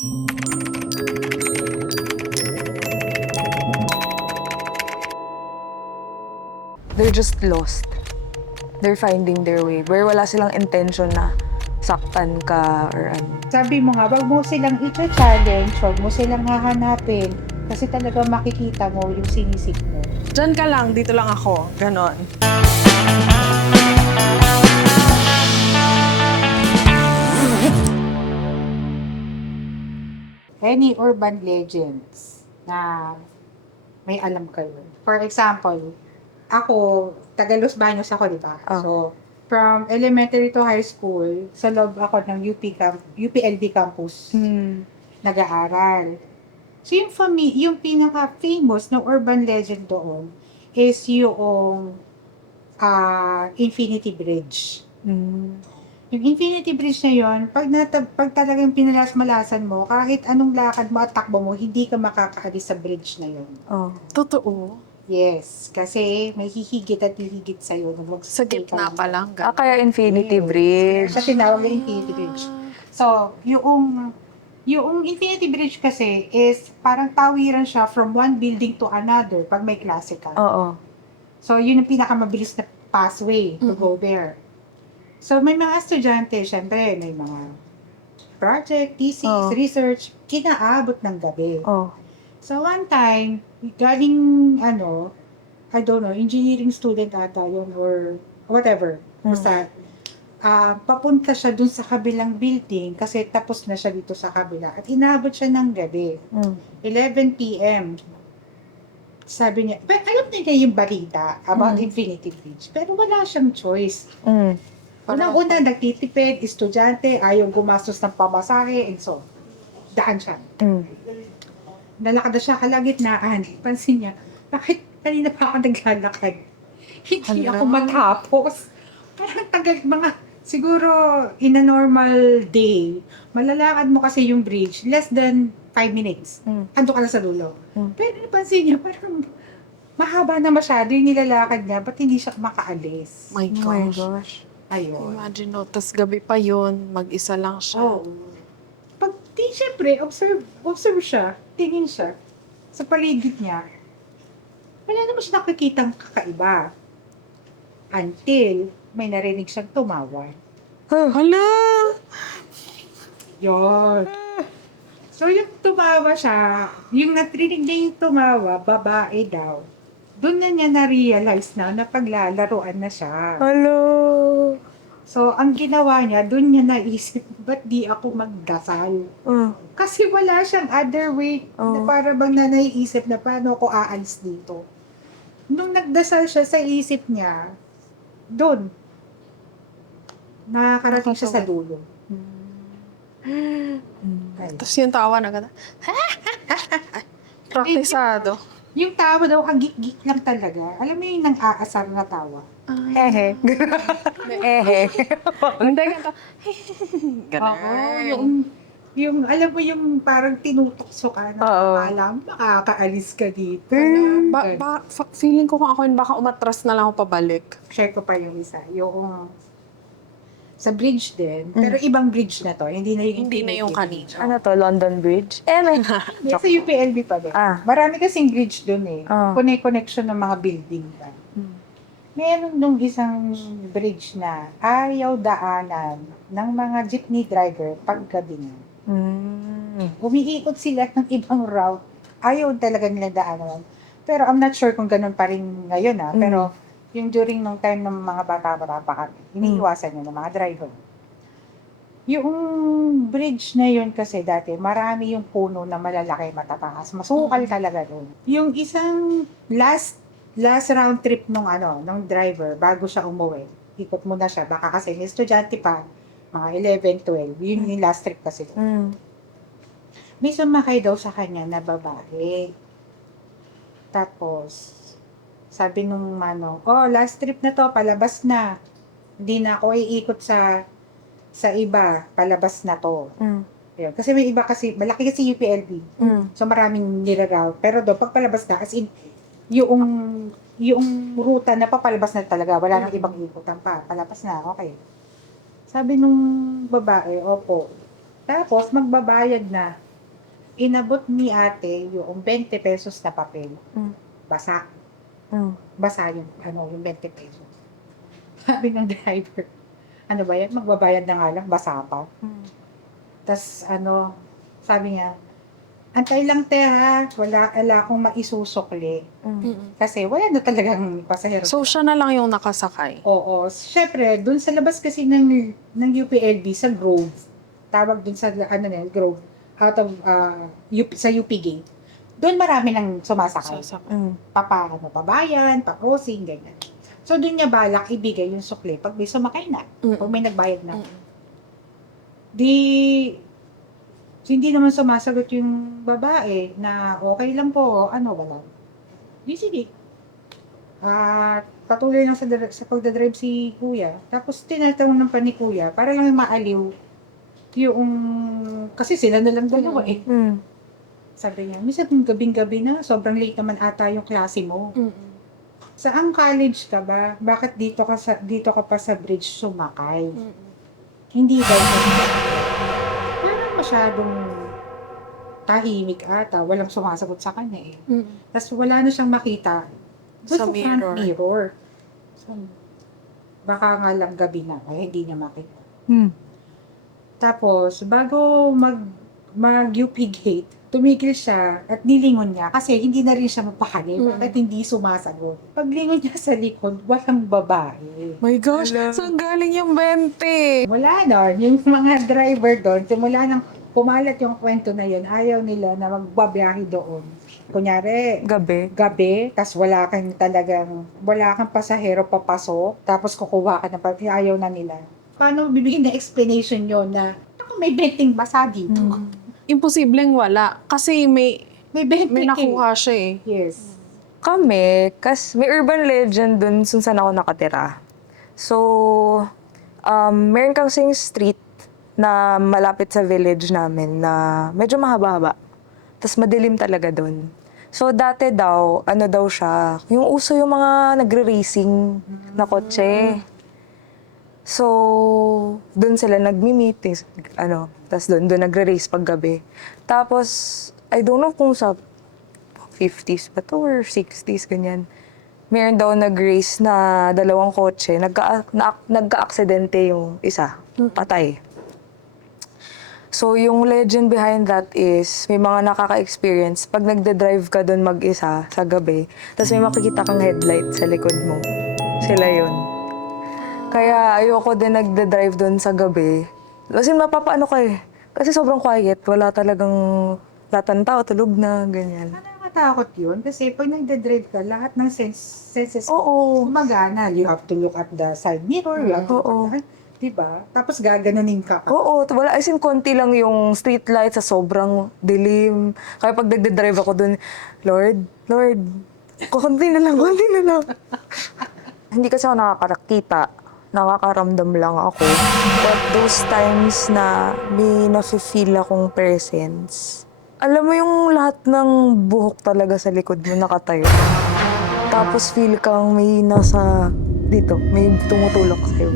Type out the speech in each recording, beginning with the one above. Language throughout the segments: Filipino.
They're just lost. They're finding their way. Where wala silang intention na saktan ka or ano. Sabi mo nga, wag mo silang i-challenge, wag mo silang hahanapin. Kasi talaga makikita mo yung sinisik mo. Diyan ka lang, dito lang ako. Ganon. Any urban legends na may alam kayo. For example, ako, taga Los Baños ako, di ba? Oh. So, from elementary to high school, sa loob ako ng UPLB campus, nag-aaral. So, yung pinaka-famous na urban legend doon is yung Infinity Bridge. Yung Infinity Bridge na yun, pag talagang pinalas-malasan mo, kahit anong lakad mo at takbo mo, hindi ka makakaalis sa bridge na yun. Oh. Totoo? Yes, kasi may hihigit at hihigit sa'yo. Sa gitna pa lang. Ah, kaya Infinity Bridge. Sa tinawag na Infinity Bridge. So, yung Infinity Bridge kasi is parang tawiran siya from one building to another pag may klase ka. Oo. So, yun yung pinakamabilis na pathway to go there. So, may mga estudyante, syempre, may mga project, thesis, research, kinaabot ng gabi. Oh. So, one time, galing, I don't know, engineering student ata yun or whatever. Basta, papunta siya dun sa kabilang building kasi tapos na siya dito sa kabila. At inabot siya ng gabi. 11 p.m. Sabi niya, but alam niya yung balita about Infinity Bridge, pero wala siyang choice. Unang-una, nagtitipid, estudyante, ayaw gumastos ng pamasahe, and so, daan siya. Nalakad na siya kalagitnaan. Pansin niya, bakit kanina pa ako naglalakad? Hindi ako matapos. Parang tagal, siguro, in a normal day, malalakad mo kasi yung bridge, less than 5 minutes. Ando ka na sa dulo. Pero napansin niya, parang mahaba na masyado yung nilalakad niya, ba't hindi siya makaalis? My Oh my gosh. gosh. Ayun. Imagine, no, tas gabi pa yun, mag-isa lang siya. Oo. Pag syempre, observe siya, tingin siya sa paligid niya. Wala naman siya nakikitang kakaiba. Until may narinig siyang tumawa. Hala! Yun. So, yung tumawa siya, yung natrinig niya yung tumawa, babae daw. Doon na niya na-realize na paglalaruan na siya. Hello. So, ang ginawa niya, doon niya naisip, ba't di ako magdasal? Kasi wala siyang other way na para bang na naiisip na paano ako aalis dito. Nung nagdasal siya sa isip niya, doon, nakakarating siya sa dulo. Ay. Tapos yung tawa na gano'n. Praktisado. Yung tawa daw, hagik-gik lang talaga. Alam mo yung nang-aasar na tawa? Ehe. Ehe. Hindi, ganito. Oo, yung, alam mo yung parang tinutokso ka na alam, makakaalis ka dito. Feeling ko kung ako yun, baka umatras na lang ako pabalik. Share ko pa yung isa. Yung sa bridge din, pero ibang bridge na to. Hindi na yung kanina. Ano to? London Bridge? May... Yes, sa UPLB pa din. Marami kasing bridge dun eh. Connection ng mga building ba. Meron nung isang bridge na ayaw daanan ng mga jeepney driver pag gabi na. Umiikot sila ng ibang route. Ayaw talaga nila daanan. Pero I'm not sure kung ganun pa rin ngayon Pero yung during nung time ng mga bata-bata pa kami, iniiwasan yun ng mga driver. Yung bridge na yun kasi dati, marami yung puno na malalaki, matataas. Masukal talaga doon. Yung isang last round trip nung driver, bago siya umuwi, ikot muna siya. Baka kasi may estudyante pa, mga 11, 12. Yun yung last trip kasi. May sumakay daw sa kanya na babae. Tapos, sabi nung last trip na to, palabas na. Hindi na ako iikot sa iba, palabas na to. Yun. Kasi may iba kasi, malaki kasi UPLB. So maraming nilaraw. Pero doon, pag palabas na, as in, yung ruta na papalabas na talaga, wala nang ibang ikutan pa. Palabas na, okay. Sabi nung babae, opo. Tapos, magbabayad na. inabot ni ate yung 20 pesos na papel. Mm. Basa. Mm. Basa yung 20 pesos. Sabi ng driver, ano ba yan? Magbabayad na nga lang, basa pa. Mm. Tapos sabi niya, antay lang te ha, wala akong maisusukli. Mm. Kasi wala na talagang pasahero. So, siya na lang yung nakasakay. Oo. Siyempre, dun sa labas kasi ng UPLB, sa Grove, tawag dun sa, Grove, out of, sa UP Gate, doon marami nang sumasakay. Mm. Pabayan, pa-crossing, ganyan. So, doon niya balak ibigay yung sukli pag may sumakay na, pag may nagbayad na. Di, hindi naman sumasagot yung babae na okay lang po, wala. Di, sige. Patuloy lang sa pagdadrive si kuya. Tapos tinatanong pa ni kuya, para lang maaliw yung, kasi sila na lang dalawa eh. Mm. Sabi niya, minsan gabing-gabi na, sobrang late naman ata yung klase mo. Saan college ka ba? Bakit dito ka pa sa bridge sumakay? Hindi daw siya. Parang masyadong tahimik ata, walang sumasagot sa kanya eh. Tapos wala na siyang makita doon Sa sa front mirror. mirror. So, baka nga lang gabi na, kaya hindi niya makita. Mm. Tapos, bago mag-UP gate, tumigil siya at nilingon niya kasi hindi na rin siya mapakali. Bakit hindi sumasagot? Paglingon niya sa likod, walang babae. My gosh, saan galing yung 20? Wala na. Yung mga driver doon, simula nang pumalat yung kwento na yun, ayaw nila na magbabiyahe doon. Kunyari, gabi, tas wala kang pasahero papasok, tapos kukuha ka na, ayaw na nila. Paano bibigyan na explanation yon na, may betting basa dito? Imposibleng wala. Kasi may May betting nakuha siya eh. Yes. Kami, may urban legend dun saan ako nakatira. So, meron kasing street na malapit sa village namin na medyo mahaba-haba. Tapos madilim talaga dun. So, dati daw, siya, yung uso yung mga nagre-racing na kotse. So, dun sila nagmi-meet, tapos dun nagre-race pag gabi. Tapos, I don't know kung sa 50s ba to or 60s, ganyan. Meron daw nag-race na dalawang kotse, nagka-aksidente yung isa, patay. So, yung legend behind that is, may mga nakaka-experience, pag nagde-drive ka doon mag-isa sa gabi, tapos may makikita kang headlight sa likod mo. Sila yun. Kaya ayoko din nagde-drive doon sa gabi. Kasi mapapaano ka eh. Kasi sobrang quiet, wala talagang lahat ng tao, tulog na, ganyan. Nakakatakot yun kasi pag nagde-drive ka, lahat ng senses Oo. gumagana. You have to look at the side mirror, you have to Oo. diba? Tapos gaganunin ka. Oo, wala. As in, konti lang yung street light sa sobrang dilim. Kaya pag nagde-drive ako dun, Lord, konti na lang. Hindi kasi ako nakakarakita. Nakakaramdam lang ako. But those times na may nafe-feel akong presence, alam mo yung lahat ng buhok talaga sa likod mo nakatayo. Tapos feel kang may may tumutulok sa'yo.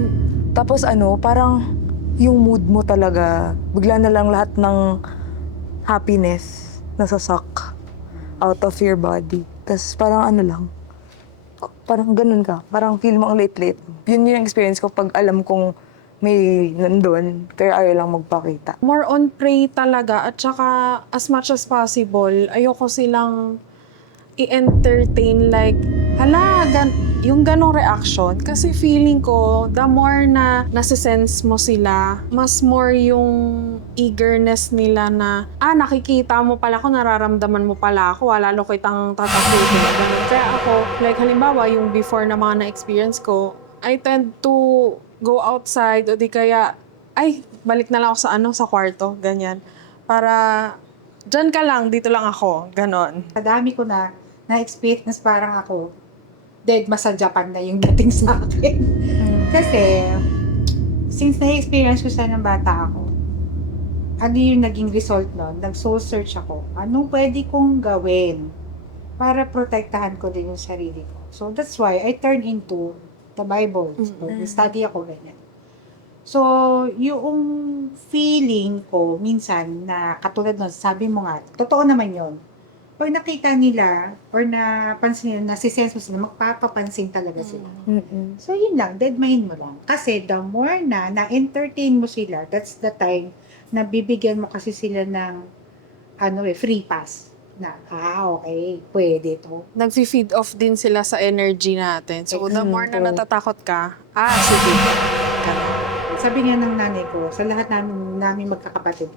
Tapos parang yung mood mo talaga, bigla na lang lahat ng happiness nasasak out of your body. Tapos parang parang ganun ka. Parang feel mo ang late-late. Yun yung experience ko pag alam kong may nandun, kaya ayaw lang magpakita. More on pray talaga at saka as much as possible, ayoko silang i-entertain like, yung ganong reaction. Kasi feeling ko, the more na nasisense mo sila, mas more yung eagerness nila na, nakikita mo pala ako, nararamdaman mo pala ako, lalo kitang tatakutin. Ganun. Kaya ako, like halimbawa, yung before na mga na-experience ko, I tend to go outside o di kaya, balik na lang ako sa kwarto, ganyan. Para, dyan ka lang, dito lang ako, ganon. Sa dami ko na-experience parang ako, dead ma sa Japan na yung dating sa akin. Kasi, since na-experience ko siya ng bata ako, ano yung naging result nun? Nag-soul search ako. Anong pwede kong gawin para protektahan ko din yung sarili ko? So, that's why I turned into the Bible. So, study ako ganyan. So, yung feeling ko minsan na katulad nun, sabi mo nga, totoo naman yun. Pag nakita nila or napansin nila, nasisense mo sila, magpapapansin talaga sila. Mm-mm. So, yun lang, deadmahin mo lang. Kasi the more na na-entertain mo sila, that's the time na bibigyan mo kasi sila ng free pass. Na, okay, pwede to. Nag-feed off din sila sa energy natin. So, the more na True. natatakot ka, sige. Ganun. Sabi nga ng nanay ko, sa lahat namin magkakapatid,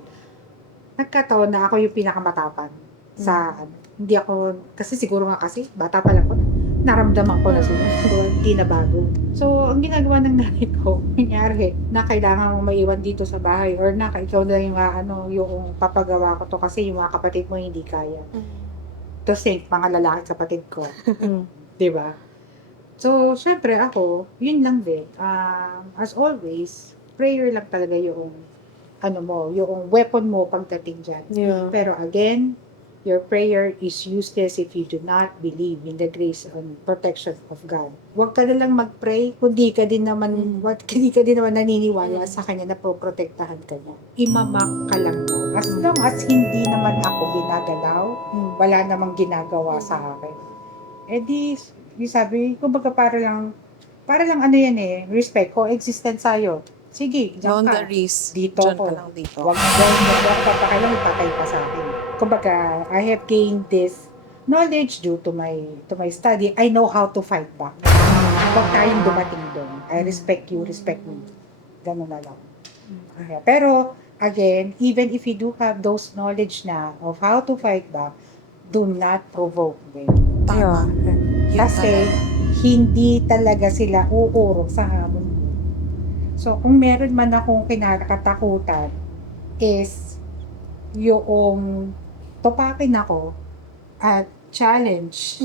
nagkataon na ako yung pinakamatapang sa hindi ako, kasi siguro nga kasi, bata pa lang ko, naramdaman ko na siguro, hindi na bago. So, ang ginagawa ng nanay ko, nangyari, na kailangan mo maiwan dito sa bahay or na ikaw na yung, yung papagawa ko to kasi yung mga kapatid mo hindi kaya. To think, mga lalaki kapatid ko. Di ba? So, syempre ako, yun lang din. As always, prayer lang talaga yung yung weapon mo pagdating dyan. Yeah. Pero again, your prayer is useless if you do not believe in the grace and protection of God. Huwag ka na lang mag-pray kung di ka din naman, naniniwala sa Kanya na poprotektahan ka niya. Imamak ka lang daw. As long as hindi naman ako ginagalaw, wala namang ginagawa sa akin. Eh di sabi, kumbaga para lang respect, coexistence tayo. Sige, diyan ka. Boundaries. Dito Diyan ko. ka lang dito. Wag ako papakailan, ipatay pa sa akin. Kumbaga, I have gained this knowledge due to my study. I know how to fight back. Huwag tayong dumating doon. I respect you, respect me. Ganun na lang. Okay. Pero, again, even if you do have those knowledge na of how to fight back, do not provoke them. Tama. Yun Kasi, talaga. hindi talaga sila uurong sa hamon mo. So, kung meron man akong kinakatakutan, is yung topakin ako at challenge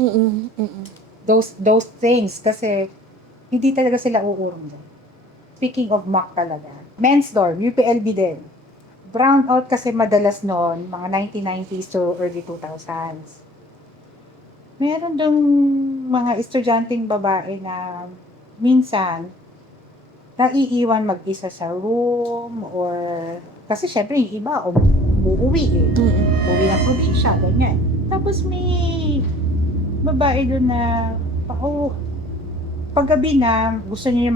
those things kasi hindi talaga sila uurong doon. Speaking of mock talaga. Men's dorm, UPLB din. Brown out kasi madalas noon, mga 1990s to early 2000s. Meron dong mga estudyanteng babae na minsan naiiwan mag-isa sa room or kasi syempre yung iba umuwi umuwi ng probinsya, ganyan. Tapos may babae doon na paggabi na gusto niya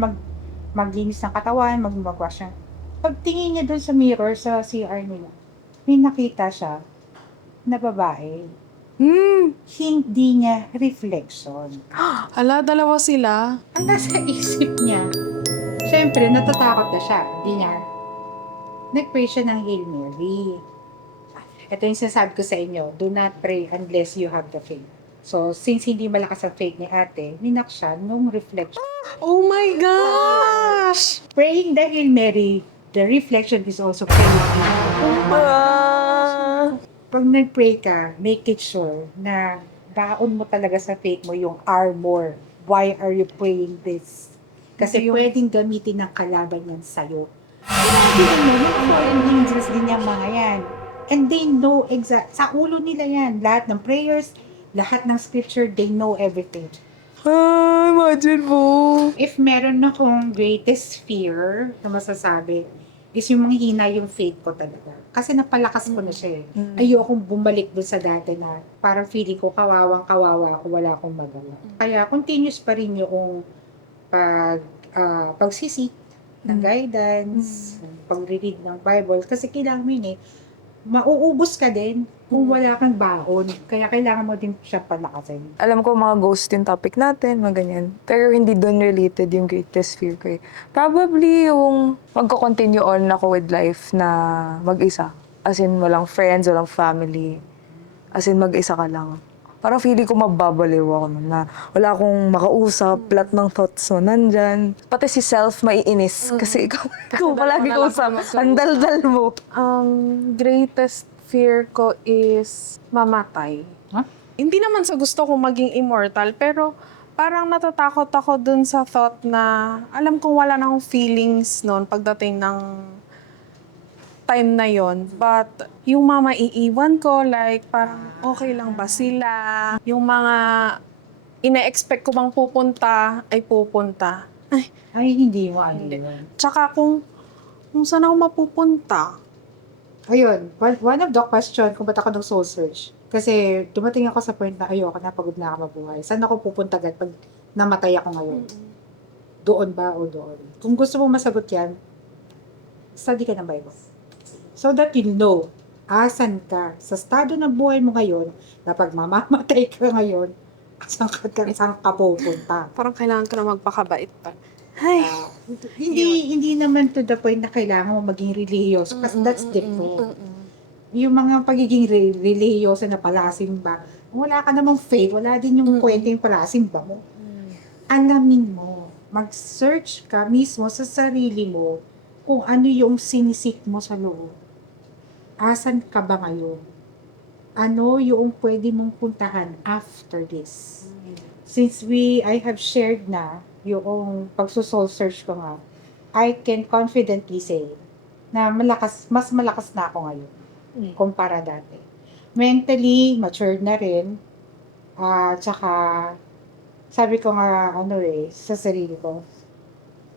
maglinis ng katawan, mag-wash siya. Pagtingin niya doon sa mirror sa CR nila, may nakita siya na babae. Hindi niya reflection. Ala, dalawa sila. Ang nasa isip niya, syempre, natatakot na siya. Hindi niya. Nag-pray siya ng Hail Mary. Ito yung sinasabi ko sa inyo, do not pray unless you have the faith. So, since hindi malakas ang faith ni ate, ninak siya nung reflection. Oh my gosh! Praying the Hail Mary, the reflection is also praying. Pag nag-pray ka, make it sure na baon mo talaga sa faith mo yung armor. Why are you praying this? Kasi pwedeng gamitin ng kalaban yan sa'yo. Sinabi mo, yung fallen angels din yung mga yan. And they know sa ulo nila yan. Lahat ng prayers, lahat ng scripture, they know everything. Imagine mo. If meron akong greatest fear na masasabi, is yung manghina yung faith ko talaga. Kasi napalakas ko na siya eh. Ayokong bumalik dun sa dati na parang feeling ko kawawang-kawawa ako, wala akong magawa. Kaya continuous pa rin yung pagsisik ng guidance, pag-read ng Bible. Kasi kailangan mo yun eh, mauubos ka din kung wala kang baon. Kaya kailangan mo din siya palakasin. Alam ko mga ghost yung topic natin, mga ganyan. Pero hindi doon related yung greatest fear ko eh. Probably yung magko-continue on ako with life na mag-isa. As in, walang friends, walang family. As in, mag-isa ka lang. Parang feeling ko mababaliw ako nun na wala akong makausap, lahat ng thoughts mo nandyan. Pati si self maiinis kasi ikaw palagi wala kausap. kang magkausap. Ang daldal mo. Ang greatest fear ko is mamatay. Huh? Hindi naman sa gusto kong maging immortal, pero parang natatakot ako dun sa thought na alam kong wala na akong feelings noon pagdating ng time na yon. But yung mga maiiwan ko, like parang okay lang ba sila? Yung mga ina-expect ko bang pupunta, ay pupunta. Ay, hindi mo ano yun. Tsaka kung kung saan ako mapupunta. Ayun, one of the question kung ba't ako nag-soul search. Kasi dumating ako sa point na ayoko na, pagod na ako mabuhay. Saan ako pupunta agad pag namatay ako ngayon? Doon ba o doon? Kung gusto mo masagot yan, study ka ng Bible. So that you know, asan ka, sa estado ng buhay mo ngayon, na pag mamamatay ka ngayon, saan ka pupunta? Parang kailangan ko na magpakabait pa. Ay, Hindi naman to the point na kailangan mo maging religious, kasi that's different. Yung mga pagiging religious na palasimba, wala ka namang faith, wala din yung kwento yung palasimba mo. Alamin mo, mag-search ka mismo sa sarili mo kung ano yung sinisik mo sa loob. Asan ka ba ngayon? Ano yung pwede mong puntahan after this? Since I have shared na yung pagsusoul search ko nga, I can confidently say na mas malakas na ako ngayon kumpara dati. Mentally, matured na rin. Tsaka, sabi ko nga, sa sarili ko,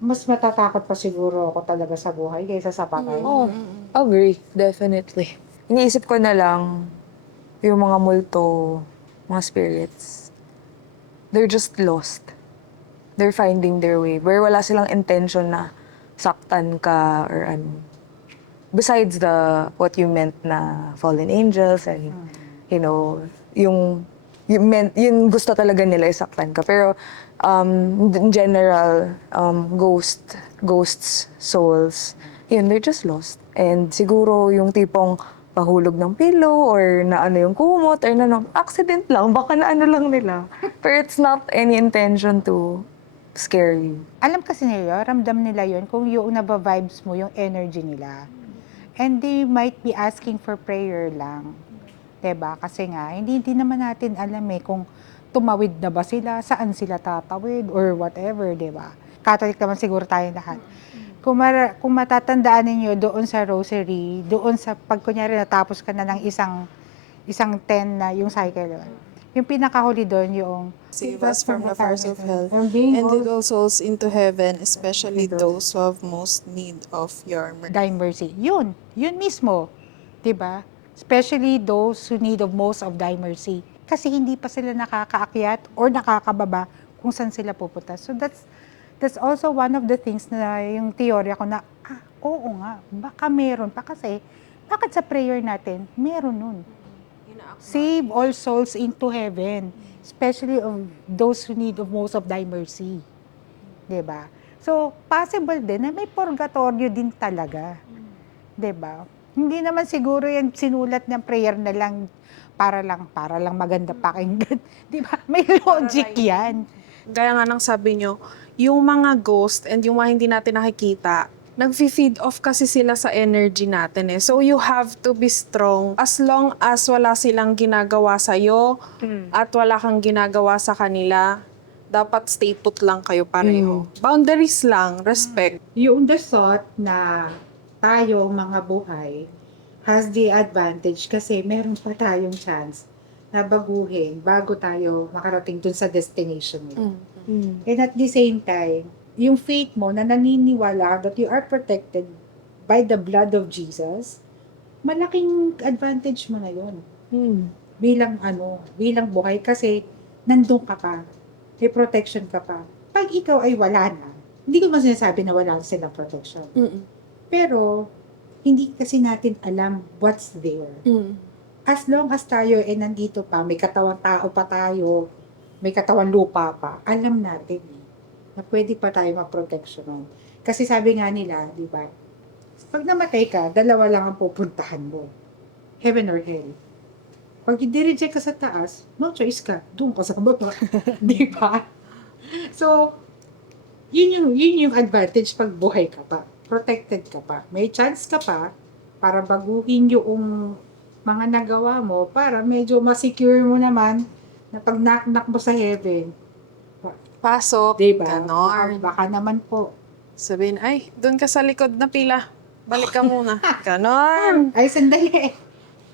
mas matatakot pa siguro ako talaga sa buhay kaysa sa patay. Oh, agree. Definitely. Iniisip ko na lang, yung mga multo, mga spirits, they're just lost. They're finding their way. Where wala silang intention na saktan ka or ano. Besides what you meant na fallen angels and, yung gusto talaga nila isaktan ka. Pero, in general, ghosts, souls, they're just lost. And siguro yung tipong pahulog ng pillow or na yung kumot or accident lang, baka na lang nila. Pero it's not any intention to scare you. Alam kasi nila, ramdam nila yon kung yung naba-vibes mo, yung energy nila. And they might be asking for prayer lang. 'Di ba? Kasi nga, hindi naman natin alam kung tumawid na ba sila, saan sila tatawid, or whatever, 'di ba? Catholic naman siguro tayo lahat. Kung matatandaan ninyo doon sa rosary, doon sa pagkunyari natapos ka na ng isang 10 na yung cycle, yung pinakahuli doon yung save us from the fires of hell, and bring and all lead all souls into heaven, especially those who have most need of your mercy. thy mercy. Yun mismo. 'Di ba? Especially those who need of most of thy mercy. Kasi hindi pa sila nakakaakyat or nakakababa kung saan sila pupunta. So that's also one of the things na yung teorya ko na, oo nga, baka meron pa kasi, bakit sa prayer natin, meron nun. Save all souls into heaven, especially of those who need of most of thy mercy. 'Di ba? So, possible din na may purgatorio din talaga. 'Di ba? Hindi naman siguro yan sinulat ng prayer na lang para lang maganda pakinggan. 'Di ba? May logic yan. Gaya nga ng sabi nyo, yung mga ghost and yung mga hindi natin nakikita, nag-feed off kasi sila sa energy natin eh. So you have to be strong as long as wala silang ginagawa sa'yo at wala kang ginagawa sa kanila. Dapat stay put lang kayo pareho. Boundaries lang, respect. Yung the thought na tayo mga buhay has the advantage kasi meron pa tayong chance na baguhin bago tayo makarating dun sa destination mo. And at the same time, yung faith mo na naniniwala that you are protected by the blood of Jesus, malaking advantage mo na yun. Bilang buhay kasi nandun ka pa. May protection ka pa. Pag ikaw ay wala na, hindi ko man sinasabi na wala silang protection. Pero, hindi kasi natin alam what's there. As long as tayo nandito pa, may katawan tao pa tayo, may katawan lupa pa, alam natin na pwede pa tayo mag-protection. Kasi sabi nga nila, di ba, pag namatay ka, dalawa lang ang pupuntahan mo. Heaven or hell. Pag i-reject ka sa taas, no choice ka. Doon ka sa baba. Di ba? So, yun yung advantage pag buhay ka pa. Protected ka pa. May chance ka pa para baguhin yung mga nagawa mo para medyo ma-secure mo naman na pag knock mo sa heaven. Pasok, Diba? ganon. Baka naman po. Sabihin, ay, doon ka sa likod na pila. Balik ka muna. Ganon. Ay, sandali.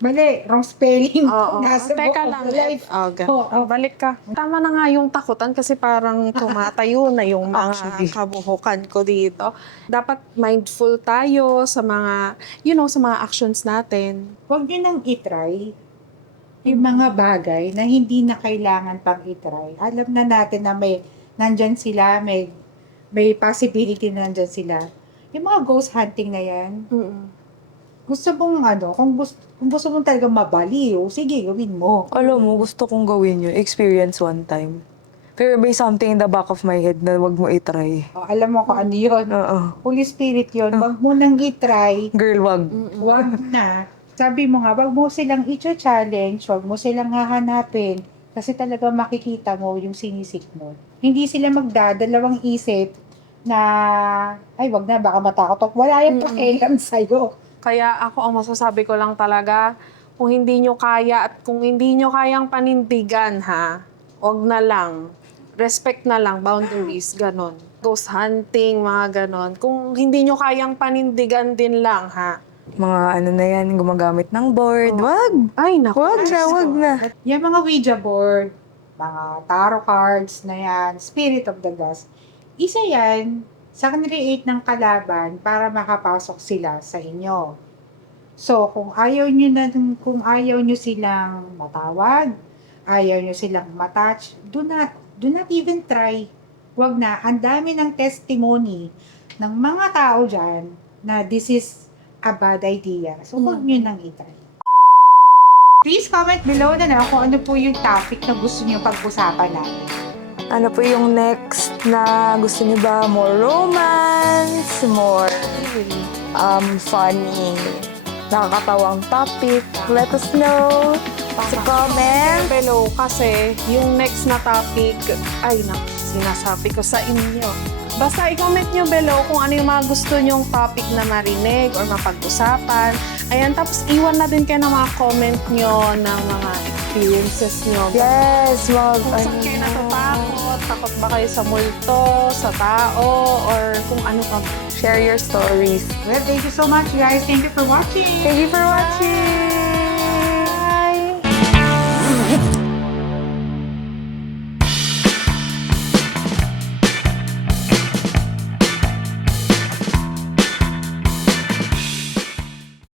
Mali, wrong spelling. Oo. Nasa Teka book lang. of life. Balik ka. Tama na nga yung takutan kasi parang tumatayo na yung mga Actually. kabuhukan ko dito. Dapat mindful tayo sa mga, sa mga actions natin. Huwag nyo nang itry yung mga bagay na hindi na kailangan pang itry. Alam na natin na nandyan sila, may possibility na nandyan sila. Yung mga ghost hunting na yan, gusto mong kung gusto mong talaga mabaliw, sige, gawin mo. Alam mo, gusto kong gawin yun. Experience one time. Pero may something in the back of my head na wag mo itry. O, alam mo kung ano yun. Oo. Holy Spirit yun. Wag mo nang itry. Girl, wag. Wag na. Sabi mo nga, wag mo silang i-challenge, wag mo silang hahanapin. Kasi talaga makikita mo yung sinisik mo. Hindi sila magdadalawang isip na, ay wag na, baka matakot ako. Wala yung pakialam sa'yo. Kaya ako ang masasabi ko lang talaga, kung hindi nyo kaya at kung hindi nyo kayang panindigan, wag na lang. Respect na lang, boundaries, ganon. Ghost hunting, mga ganon. Kung hindi nyo kayang panindigan din lang, Mga ano na yan, gumagamit ng board. Wag! Ay, naku. Wag na, wag na. Yung mga Ouija board, mga tarot cards na yan, Spirit of the Gods, isa yan sa create ng kalaban para makapasok sila sa inyo. So, kung ayaw nyo silang matawag, ayaw nyo silang matouch, do not even try. Wag na. Ang dami ng testimony ng mga tao dyan na this is a bad idea. So, wag nyo nang itry. Please comment below na kung ano po yung topic na gusto nyo pag-usapan natin. Ano po yung next na gusto niyo ba? More romance? More funny? Nakakatawang topic? Let us know sa comment. Below kasi yung next na topic, ay naku, sinasabi ko sa inyo. Basta i-comment nyo below kung ano yung mga gusto nyong topic na marinig or mapag-usapan. Ayan, tapos iwan na din kayo ng mga comment nyo ng mga experiences nyo. Yes, wag. Kung saan kayo natatakot, takot ba kayo sa multo, sa tao, or kung ano pa. Share your stories. Well, thank you so much, guys. Thank you for watching. Thank you for watching.